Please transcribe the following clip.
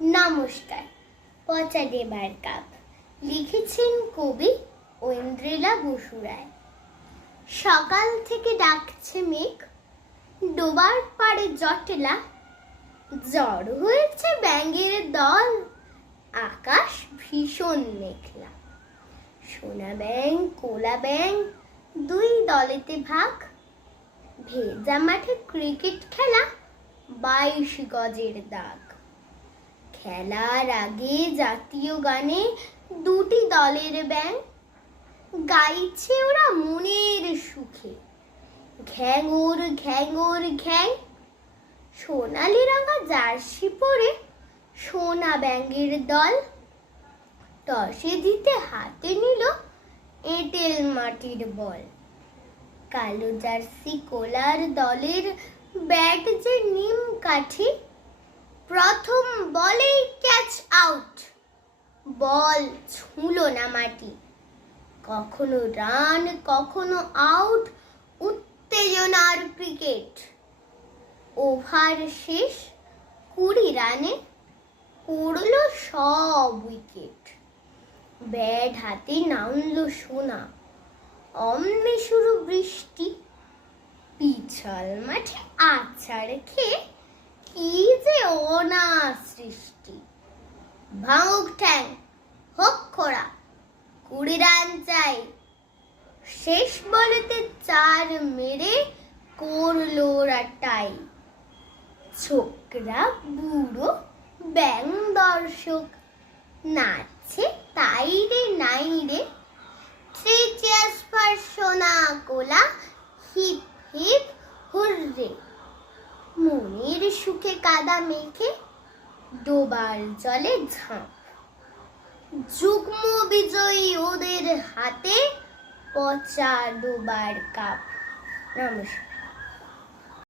নমস্কার। পচা দেবার কাপ লিখেছেন কবি ঐন্দ্রিলা বসু রায়। সকাল থেকে ডাকছে মেঘ, ডোবার পাড়ে জটলা, জড় হয়েছে ব্যাঙের দল, আকাশ ভীষণ মেঘলা। সোনা ব্যাঙ কোলা ব্যাঙ দুই দলেতে ভাগ, ভেজা মাঠে ক্রিকেট খেলা, 22 গজের দাগ। খেলার আগে জাতীয় গানে দুটি দলের ব্যাঙ গাইছে ওরা মনের সুখে, ঘ্যাঙর ঘ্যাঙর ঘ্যাং। সোনালি রঙা জার্সি পরে সোনা ব্যাঙের দল টসে জিতে হাতে নিল এঁটেল মাটির বল। কালো জার্সি কোলার দলের ব্যাট যে নিম কাঠি, প্রথম বলেই ক্যাচ আউট, বল ছুঁলো না মাটি। কখনো রান কখনো আউট, উত্তেজনার ক্রিকেট। ওভার শেষ 20 রানে পড়লো সব উইকেট। ব্যাট হাতে নামলো সোনা, অমনি শুরু বৃষ্টি। পিছল মাঠে আছাড় খেয়ে কি যে অনা সৃষ্টি। ভাঙুক ঠ্যাং হোক খোড়া, 20 রান চাই। শেষ বলেতে 4 মেরে করলো ওরা টাই। ছোকরা বুড়ো ব্যাঙ দর্শক নাচছে তাই রে নাই রে। 3 cheers for সোনা কোলা, হিপ হিপ হুররে। মনের সুখে কাদা মেখে ডোবার জলে ঝাঁপ, যুগ্ম বিজয়ী ওদের হাতে পচা ডোবার কাপ। নমস্কার।